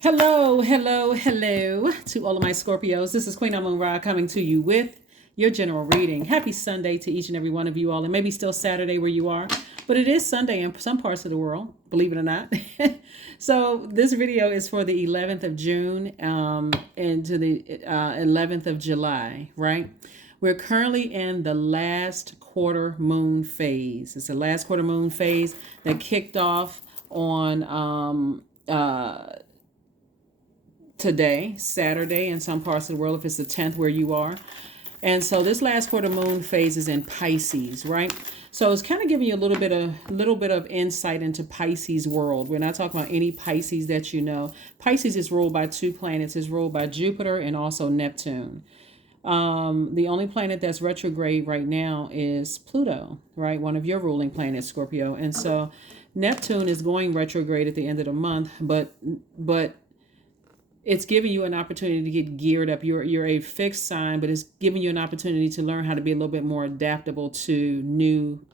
Hello, hello, hello to all of my Scorpios. This is Queen Amun Ra coming to you with your general reading. Happy Sunday to each and every one of you all. And maybe still Saturday where you are, but it is Sunday in some parts of the world, believe it or not. So this video is for the 11th of June and to the 11th of July, right? We're currently in the last quarter moon phase. It's the last quarter moon phase that kicked off on today, Saturday, in some parts of the world, if it's the 10th where you are. And so this last quarter moon phase is in Pisces, right? So it's kind of giving you a little bit of insight into Pisces world. We're not talking about any Pisces that you know. Pisces is ruled by two planets. It's ruled by Jupiter and also Neptune. The only planet that's retrograde right now is Pluto, right? One of your ruling planets, Scorpio. And so Neptune is going retrograde at the end of the month, but it's giving you an opportunity to get geared up. You're a fixed sign, but it's giving you an opportunity to learn how to be a little bit more adaptable to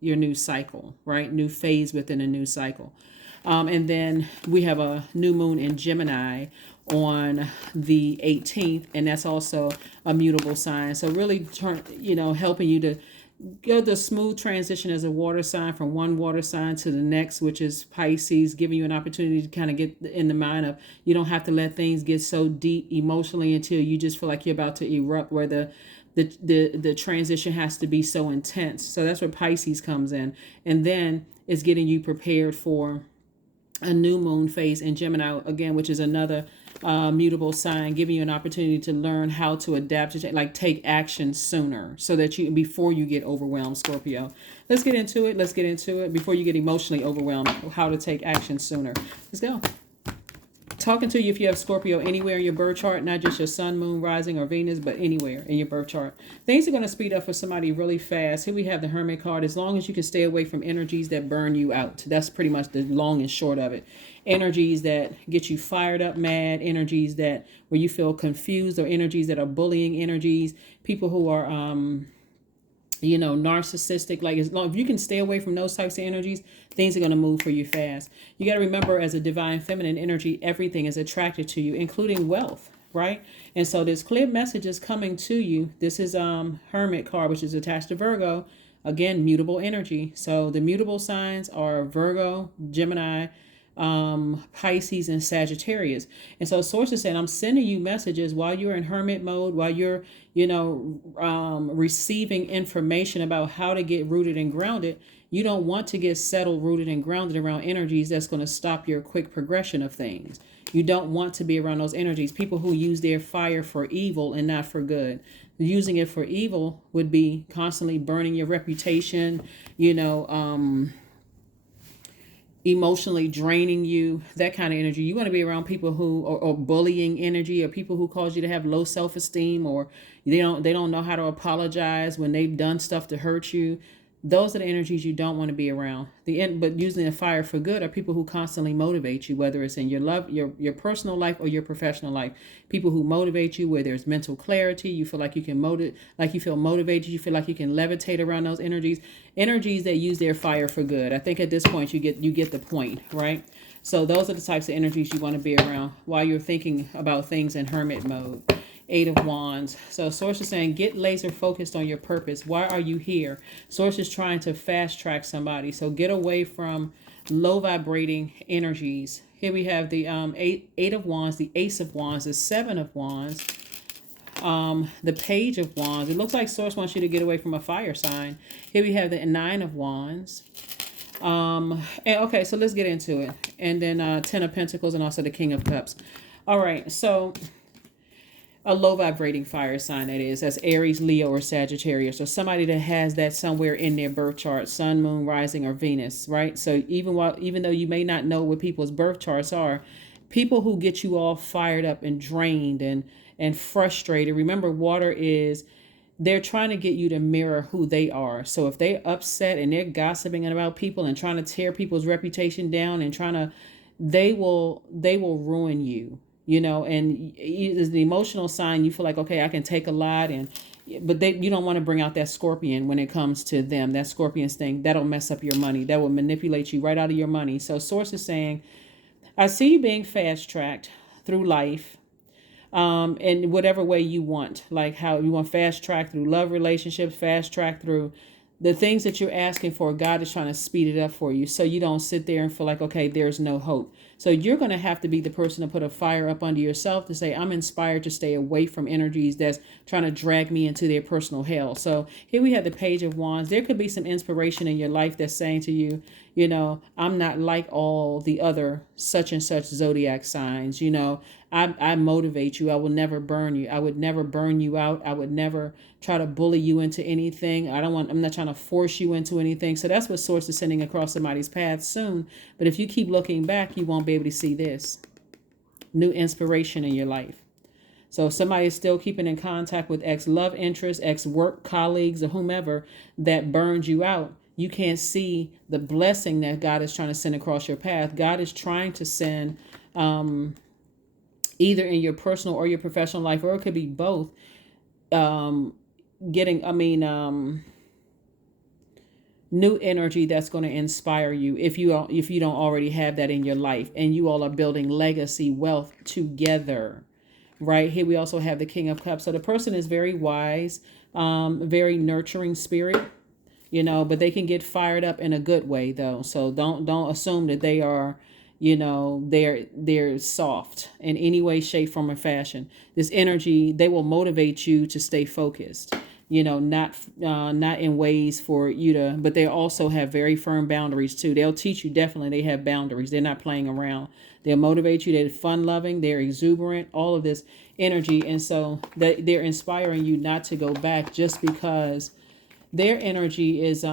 your new cycle, right? New phase within a new cycle. And then we have a new moon in Gemini on the 18th, and that's also a mutable sign. So really helping you to go the smooth transition as a water sign from one water sign to the next, which is Pisces, giving you an opportunity to kind of get in the mind of you don't have to let things get so deep emotionally until you just feel like you're about to erupt, where the transition has to be so intense. So that's where Pisces comes in. And then it's getting you prepared for a new moon phase in Gemini again, which is another mutable sign, giving you an opportunity to learn how to adapt to like take action sooner, so that you before you get overwhelmed, Scorpio. Let's get into it before you get emotionally overwhelmed. How to take action sooner. Let's go. Talking to you if you have Scorpio anywhere in your birth chart, not just your sun, moon, rising, or Venus, but anywhere in your birth chart. Things are going to speed up for somebody really fast. Here we have the Hermit card. As long as you can stay away from energies that burn you out. That's pretty much the long and short of it. Energies that get you fired up, mad, energies that where you feel confused, or energies that are bullying energies, people who are narcissistic. Like, as long if you can stay away from those types of energies, things are going to move for you fast. You got to remember, as a divine feminine energy, everything is attracted to you, including wealth, right? And so there's clear messages coming to you. This is Hermit card, which is attached to Virgo. Again, mutable energy. So the mutable signs are Virgo, Gemini, Pisces, and Sagittarius. And so sources saying, I'm sending you messages while you're in hermit mode, while you're receiving information about how to get rooted and grounded. You don't want to get settled, rooted, and grounded around energies that's going to stop your quick progression of things. You don't want to be around those energies. People who use their fire for evil and not for good. Using it for evil would be constantly burning your reputation, emotionally draining you, that kind of energy. You want to be around people who or bullying energy, or people who cause you to have low self-esteem, or they don't know how to apologize when they've done stuff to hurt you. Those are the energies you don't want to be around. But using the fire for good are people who constantly motivate you, whether it's in your your personal life or your professional life. People who motivate you, where there's mental clarity, you feel like you can you feel motivated, you feel like you can levitate around those energies. Energies that use their fire for good. I think at this point you get the point, right? So those are the types of energies you want to be around while you're thinking about things in hermit mode. Eight of Wands. So source is saying, get laser focused on your purpose. Why are you here? Source is trying to fast track somebody. So get away from low vibrating energies. Here we have the eight of Wands, the Ace of Wands, the Seven of Wands, the Page of Wands. It looks like source wants you to get away from a fire sign. Here we have the Nine of Wands. And okay, so let's get into it. And then Ten of Pentacles, and also the King of Cups. All right, so a low vibrating fire sign, that's Aries, Leo, or Sagittarius, or somebody that has that somewhere in their birth chart, sun, moon, rising, or Venus, right? So even though you may not know what people's birth charts are, people who get you all fired up and drained and frustrated. Remember, they're trying to get you to mirror who they are. So if they're upset and they're gossiping about people and trying to tear people's reputation down and they will ruin you. And as the emotional sign, you feel like, okay, I can take a lot, but you don't want to bring out that scorpion when it comes to them. That scorpion thing, that'll mess up your money. That will manipulate you right out of your money. So source is saying, I see you being fast tracked through life, in whatever way you want, like how you want fast track through love relationships, fast track through the things that you're asking for. God is trying to speed it up for you, so you don't sit there and feel like, okay, there's no hope. So you're going to have to be the person to put a fire up under yourself to say, I'm inspired to stay away from energies that's trying to drag me into their personal hell. So here we have the Page of Wands. There could be some inspiration in your life that's saying to you, I'm not like all the other such and such zodiac signs. I motivate you. I will never burn you. I would never burn you out. I would never try to bully you into anything. I'm not trying to force you into anything. So that's what Source is sending across somebody's path soon. But if you keep looking back, you won't be able to see this new inspiration in your life. So if somebody is still keeping in contact with ex-love interests, ex-work colleagues, or whomever that burned you out, you can't see the blessing that God is trying to send across your path. God is trying to send, either in your personal or your professional life, or it could be both, new energy that's going to inspire you if you don't already have that in your life, and you all are building legacy wealth together. Right here we also have the King of Cups. So the person is very wise, very nurturing spirit, but they can get fired up in a good way though. So don't assume that they are, they're soft in any way, shape, form, or fashion. This energy, they will motivate you to stay focused, not in ways for you to, but they also have very firm boundaries too. They'll teach you definitely they have boundaries. They're not playing around. They'll motivate you. They're fun loving. They're exuberant, all of this energy. And so they're inspiring you not to go back just because their energy is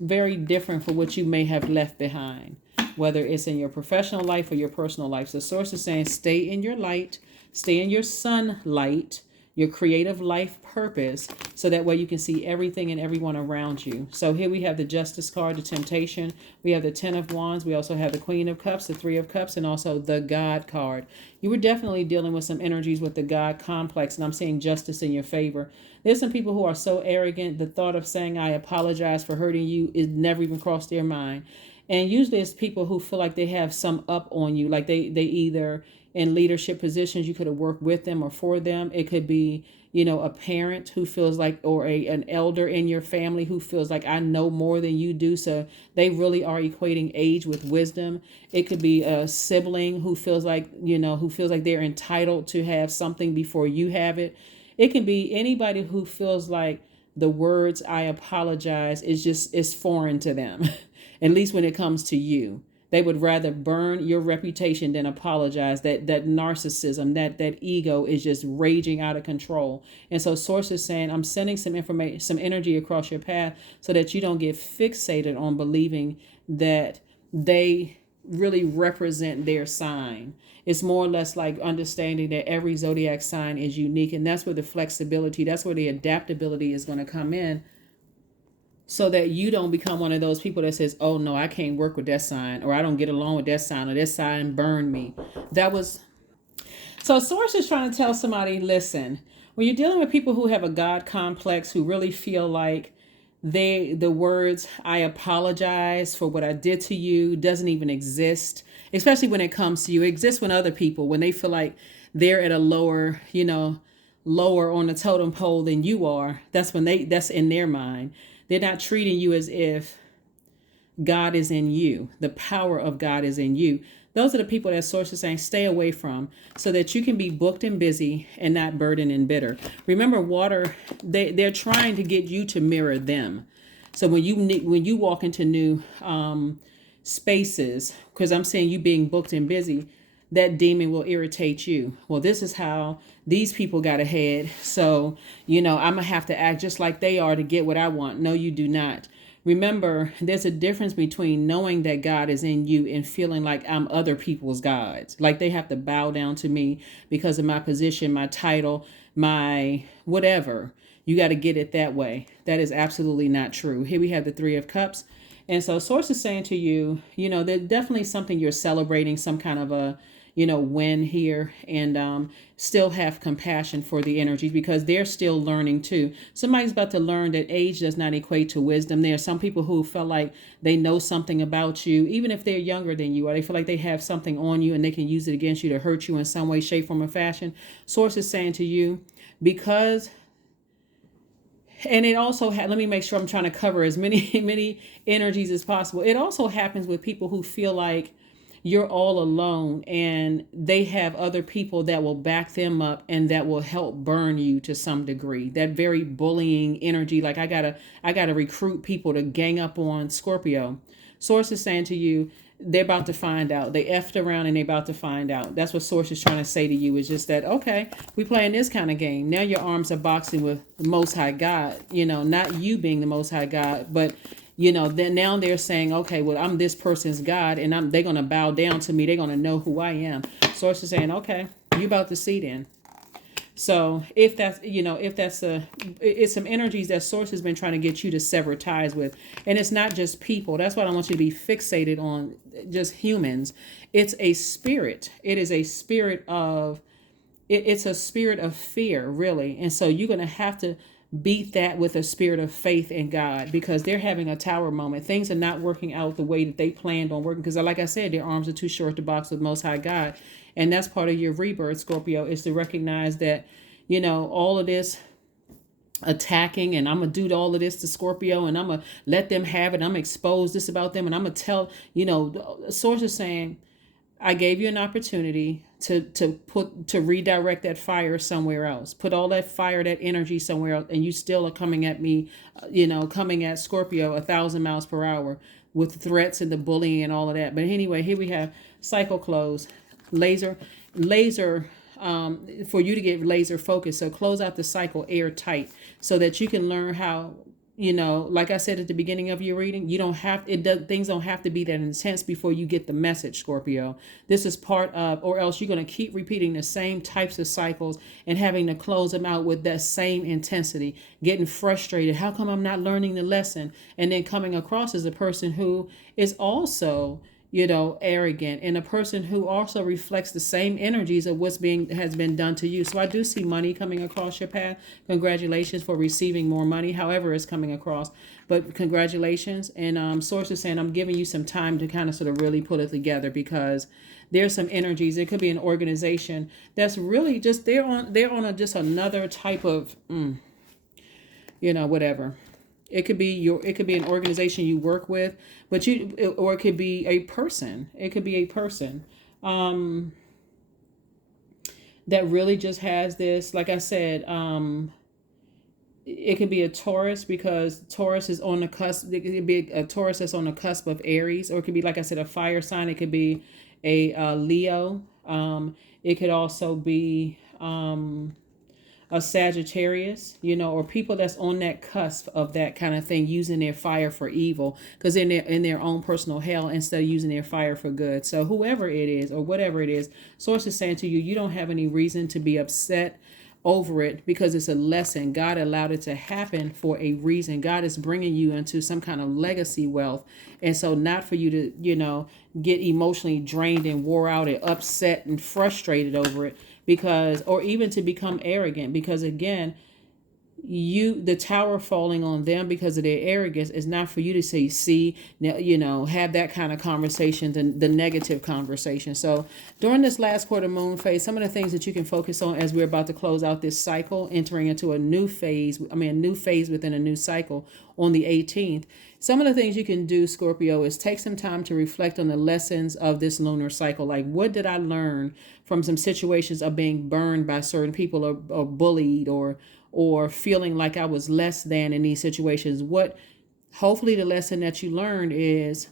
very different from what you may have left behind, whether it's in your professional life or your personal life. So Source is saying, stay in your light, stay in your sunlight, your creative life purpose, so that way you can see everything and everyone around you. So here we have the Justice card, the Temptation. We have the Ten of Wands. We also have the Queen of Cups, the Three of Cups, and also the God card. You were definitely dealing with some energies with the God complex, and I'm seeing justice in your favor. There's some people who are so arrogant, the thought of saying, I apologize for hurting you, is never even crossed their mind. And usually it's people who feel like they have some up on you, like they either in leadership positions, you could have worked with them or for them. It could be, a parent who feels like, or an elder in your family who feels like, I know more than you do. So they really are equating age with wisdom. It could be a sibling who feels like, they're entitled to have something before you have it. It can be anybody who feels like the words I apologize is foreign to them, at least when it comes to you. They would rather burn your reputation than apologize. That narcissism, that ego is just raging out of control. And so Source is saying, I'm sending some information, some energy across your path so that you don't get fixated on believing that they really represent their sign. It's more or less like understanding that every zodiac sign is unique. And that's where the flexibility, that's where the adaptability is going to come in, so that you don't become one of those people that says, oh no, I can't work with that sign, or I don't get along with that sign, or that sign burned me. So Source is trying to tell somebody, listen, when you're dealing with people who have a God complex, who really feel like the words, I apologize for what I did to you, doesn't even exist, especially when it comes to you. It exists when other people, when they feel like they're at a lower on the totem pole than you are, that's in their mind. They're not treating you as if God is in you. The power of God is in you. Those are the people that Source is saying stay away from, so that you can be booked and busy and not burdened and bitter. Remember, water, they're trying to get you to mirror them. So when you walk into new spaces, because I'm saying you being booked and busy, that demon will irritate you. Well, this is how these people got ahead. So, I'm going to have to act just like they are to get what I want. No, you do not. Remember, there's a difference between knowing that God is in you and feeling like I'm other people's gods. Like they have to bow down to me because of my position, my title, my whatever. You got to get it that way. That is absolutely not true. Here we have the Three of Cups. And so Source is saying to you, there's definitely something you're celebrating, some kind of a, win here, and still have compassion for the energies, because they're still learning too. Somebody's about to learn that age does not equate to wisdom. There are some people who feel like they know something about you, even if they're younger than you, or they feel like they have something on you and they can use it against you to hurt you in some way, shape, form, or fashion. Source is saying to you, because, and it also let me make sure I'm trying to cover as many many energies as possible. It also happens with people who feel like you're all alone and they have other people that will back them up and that will help burn you to some degree. That very bullying energy, like I gotta recruit people to gang up on Scorpio. Source is saying to you, they're about to find out. They effed around and they're about to find out. That's what Source is trying to say to you, is just that, okay, we playing this kind of game. Now your arms are boxing with the Most High God, not you being the Most High God, but then now they're saying, okay, well, I'm this person's God, and they're going to bow down to me. They're going to know who I am. Source is saying, okay, you about to see then. So if that's, it's some energies that Source has been trying to get you to sever ties with. And it's not just people. That's why I don't want you to be fixated on just humans. It's a spirit. It is a spirit of, it's a spirit of fear, really. And so you're going to have to beat that with a spirit of faith in God, because they're having a tower moment. Things are not working out the way that they planned on working, because like I said, their arms are too short to box with Most High God. And that's part of your rebirth, Scorpio, is to recognize that, all of this attacking, and I'm going to do all of this to Scorpio, and I'm going to let them have it. I'm going to expose this about them, and I'm going to tell, Source is saying, I gave you an opportunity to redirect that fire somewhere else. Put all that fire, that energy somewhere else, and you still are coming at me, coming at Scorpio 1,000 miles per hour with threats and the bullying and all of that. But anyway, here we have cycle close, laser, for you to get laser focused. So close out the cycle airtight so that you can learn how. Like I said at the beginning of your reading, things don't have to be that intense before you get the message, Scorpio. This is part of, or else you're going to keep repeating the same types of cycles and having to close them out with that same intensity, getting frustrated. How come I'm not learning the lesson? And then coming across as a person who is also, arrogant, and a person who also reflects the same energies of has been done to you. So I do see money coming across your path. Congratulations for receiving more money, however it's coming across. But congratulations. And Source is saying, I'm giving you some time to kind of sort of really put it together, because there's some energies. It could be an organization that's really just they're on just another type of whatever. It could be an organization you work with, or it could be a person. It could be a person that really just has this, like I said, it could be a Taurus, because Taurus is on the cusp. It could be a Taurus that's on the cusp of Aries, or it could be, like I said, a fire sign. It could be a Leo. It could also be a Sagittarius, or people that's on that cusp of that kind of thing, using their fire for evil, because in their own personal hell, instead of using their fire for good. So whoever it is, or whatever it is, Source is saying to you, you don't have any reason to be upset over it, because it's a lesson. God allowed it to happen for a reason. God is bringing you into some kind of legacy wealth. And so not for you to, get emotionally drained and wore out and upset and frustrated over it, or even to become arrogant, because again, the tower falling on them because of their arrogance is not for you to say, see, have that kind of conversation, the negative conversation. So during this last quarter moon phase, some of the things that you can focus on as we're about to close out this cycle, entering into a new phase within a new cycle on the 18th. Some of the things you can do, Scorpio, is take some time to reflect on the lessons of this lunar cycle. Like, what did I learn from some situations of being burned by certain people, or bullied, or feeling like I was less than in these situations? Hopefully the lesson that you learned is,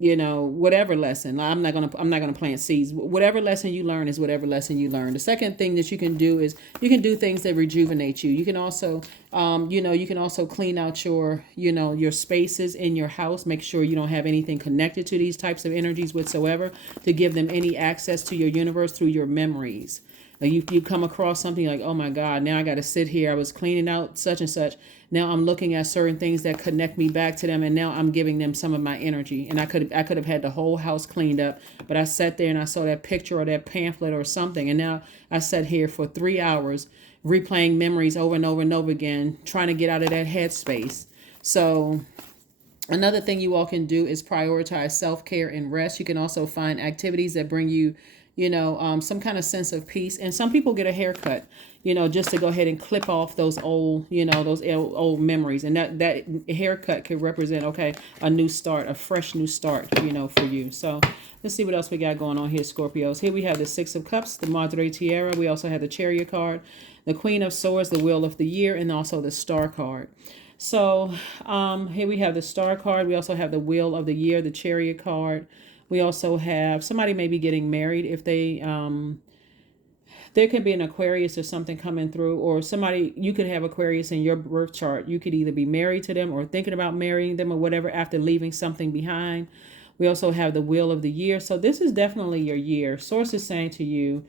whatever lesson. I'm not gonna plant seeds. Whatever lesson you learn is whatever lesson you learn. The second thing that you can do is you can do things that rejuvenate you. You can also, clean out your spaces in your house. Make sure you don't have anything connected to these types of energies whatsoever, to give them any access to your universe through your memories. Like you come across something like, oh my God, now I got to sit here. I was cleaning out such and such. Now I'm looking at certain things that connect me back to them, and now I'm giving them some of my energy. And I could have had the whole house cleaned up, but I sat there and I saw that picture or that pamphlet or something, and now I sat here for 3 hours replaying memories over and over and over again, trying to get out of that headspace. So another thing you all can do is prioritize self-care and rest. You can also find activities that bring you, some kind of sense of peace. And some people get a haircut, just to go ahead and clip off those old, those old memories. And that haircut could represent, okay, a new start, a fresh new start, for you. So let's see what else we got going on here, Scorpios. Here we have the Six of Cups, the Madre Tiara. We also have the Chariot card, the Queen of Swords, the Wheel of the Year, and also the Star card. So here we have the Star card. We also have the Wheel of the Year, the Chariot card. We also have somebody may be getting married. If they, there could be an Aquarius or something coming through, or somebody, you could have Aquarius in your birth chart. You could either be married to them or thinking about marrying them or whatever after leaving something behind. We also have the Wheel of the Year. So this is definitely your year. Source is saying to you,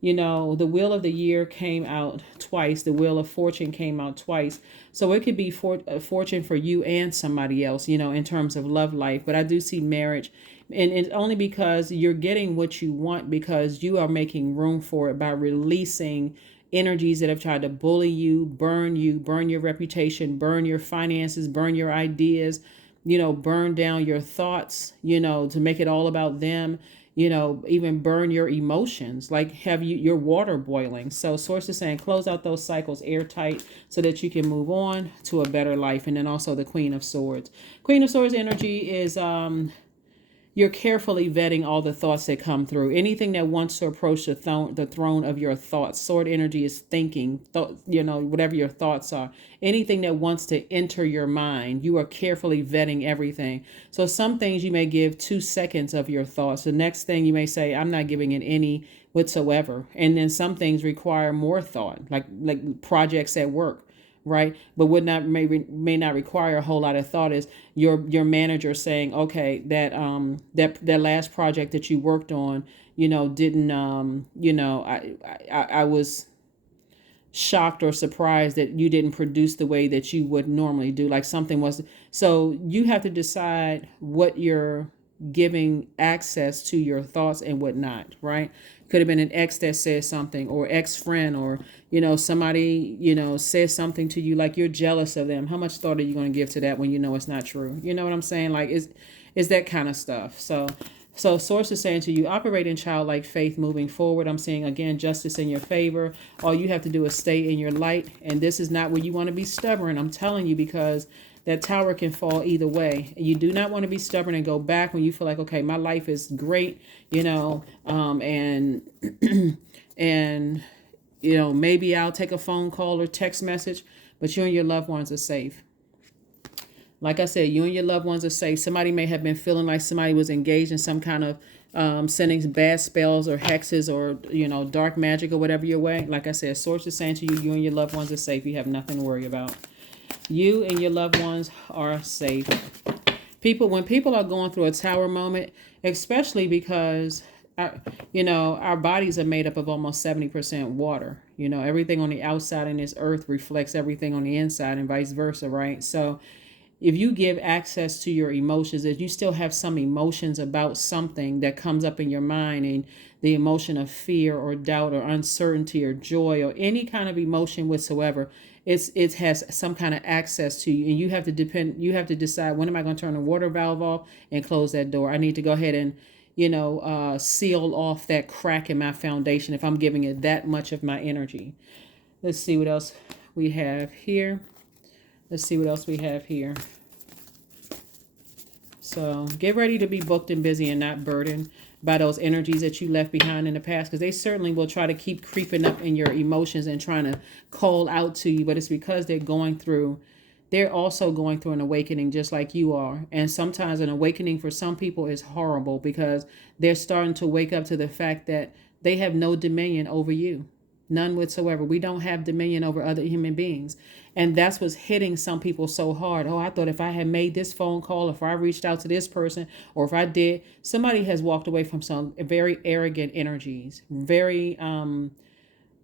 the Wheel of the Year came out twice. The Wheel of Fortune came out twice. So it could be fortune for you and somebody else, in terms of love life. But I do see marriage. And it's only because you're getting what you want, because you are making room for it by releasing energies that have tried to bully you, burn your reputation, burn your finances, burn your ideas, burn down your thoughts, to make it all about them. Even burn your emotions, like have your water boiling. So source is saying close out those cycles airtight so that you can move on to a better life. And then also the Queen of Swords. Queen of Swords energy is you're carefully vetting all the thoughts that come through. Anything that wants to approach the throne of your thoughts. Sword energy is thinking, whatever your thoughts are. Anything that wants to enter your mind, you are carefully vetting everything. So some things you may give 2 seconds of your thoughts. The next thing you may say, I'm not giving it any whatsoever. And then some things require more thought, like projects at work. Right, but may not require a whole lot of thought. Is your manager saying, okay, that last project that you worked on, didn't I was shocked or surprised that you didn't produce the way that you would normally do, like something was. So you have to decide what you're giving access to your thoughts and whatnot, right? Could have been an ex that says something, or ex-friend, or somebody says something to you, like you're jealous of them. How much thought are you going to give to that when it's not true? You know what I'm saying? Like is that kind of stuff. So source is saying to you, operate in childlike faith moving forward. I'm seeing again justice in your favor. All you have to do is stay in your light, and this is not where you want to be stubborn. I'm telling you, because that tower can fall either way. You do not want to be stubborn and go back when you feel like, okay, my life is great, and and maybe I'll take a phone call or text message, but you and your loved ones are safe. Like I said, you and your loved ones are safe. Somebody may have been feeling like somebody was engaged in some kind of sending bad spells or hexes or, dark magic or whatever your way. Like I said, source is saying to you, you and your loved ones are safe. You have nothing to worry about. You and your loved ones are safe. When people are going through a tower moment, especially because, our bodies are made up of almost 70% water. Everything on the outside in this earth reflects everything on the inside and vice versa, right? So if you give access to your emotions, if you still have some emotions about something that comes up in your mind, and the emotion of fear or doubt or uncertainty or joy or any kind of emotion whatsoever, it has some kind of access to you, and you have to decide, when am I going to turn the water valve off and close that door? I need to go ahead and seal off that crack in my foundation if I'm giving it that much of my energy. Let's see what else we have here. So get ready to be booked and busy and not burdened by those energies that you left behind in the past, because they certainly will try to keep creeping up in your emotions and trying to call out to you. But it's because they're also going through an awakening just like you are. And sometimes an awakening for some people is horrible, because they're starting to wake up to the fact that they have no dominion over you. None whatsoever. We don't have dominion over other human beings. And that's what's hitting some people so hard. Oh, I thought if I had made this phone call, if I reached out to this person, or if I did, somebody has walked away from some very arrogant energies, very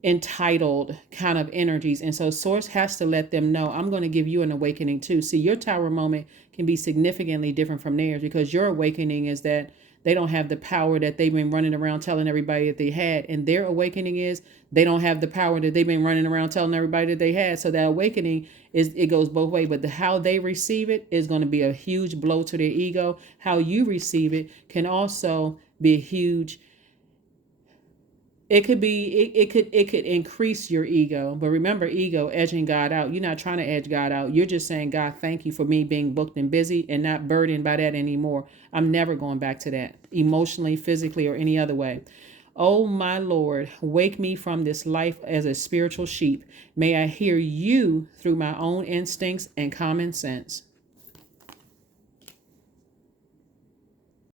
entitled kind of energies. And so source has to let them know, I'm going to give you an awakening too. See, your tower moment can be significantly different from theirs, because your awakening is that they don't have the power that they've been running around telling everybody that they had. And their awakening is they don't have the power that they've been running around telling everybody that they had. So that awakening is, it goes both ways, but how they receive it is going to be a huge blow to their ego. How you receive it can also be a huge, it could increase your ego. But remember, ego edging God out. You're not trying to edge God out. You're just saying, God, thank you for me being booked and busy and not burdened by that anymore. I'm never going back to that, emotionally, physically, or any other way. Oh my Lord, wake me from this life as a spiritual sheep. May I hear you through my own instincts and common sense.